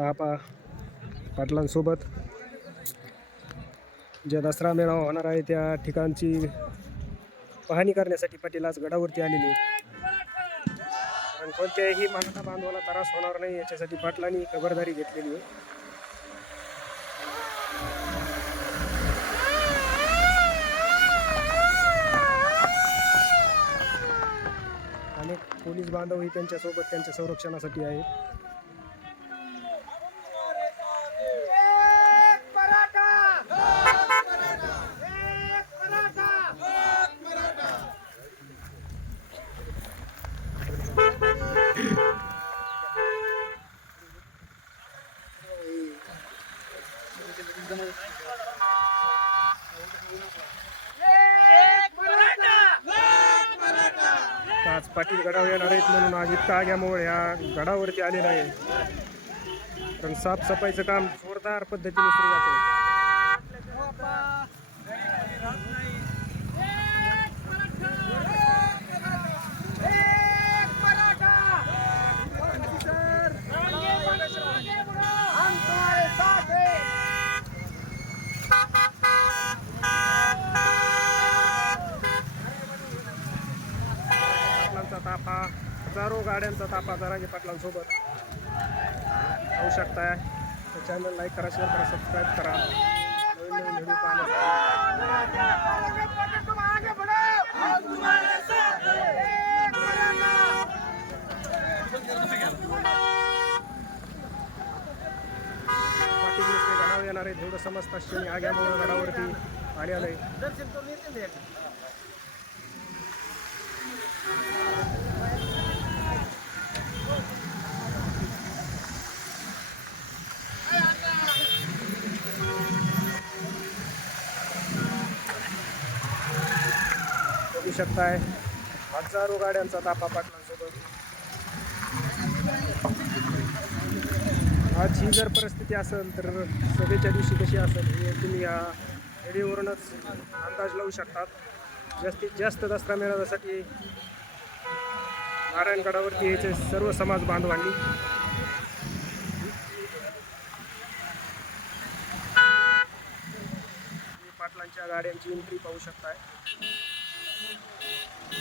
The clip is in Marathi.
आपा पाटलांसोबत जे दसरा मेळावा होणार आहे त्या ठिकाणची पाहणी करण्यासाठी पाटील आज गडावरती आलेली आणि कोणत्याही मानता बांधवाला त्रास होणार नाही याच्यासाठी पाटलांनी खबरदारी घेतलेली आहे. अनेक पोलीस बांधवही त्यांच्यासोबत त्यांच्या संरक्षणासाठी आहेत. आज पाटील गडावर येणार आहेत म्हणून आज इतका आग्यामुळे ह्या गडावरती आलेला आहे. कारण साफसफाईचं काम जोरदार पद्धतीने सुरू आहे पाटलांचा ताफा हजारो गाड्यांचा ताफा जरांगे पाटलांसोबत. पाहू शकताय. चॅनल लाईक करा शेअर करा सबस्क्राईब करा. नवीन नवीन व्हिडिओ पाहण्यासाठी. तुम आगे बढ़ो हम तुम्हारे साथ हैं एक मराठा पाटील नुसते गडावर येणार आहेत. एवढं समजतं क्षणी आग्यामुळे गडावरती आलेलं आहे. शकताय. हजारो गाड्यांचा ताफा पाटलांसोबत. आज ही जर परिस्थिती असेल तर सभेच्या दिवशी कशी असेल हे तुम्ही या व्हिडिओवरूनच अंदाज लावू शकतात. जास्तीत जास्त दसरा मेळाव्यासाठी नारायणगडावरती यायचे सर्व समाज बांधवांनी. पाटलांच्या गाड्यांची एंट्री पाहू शकताय. Thank you.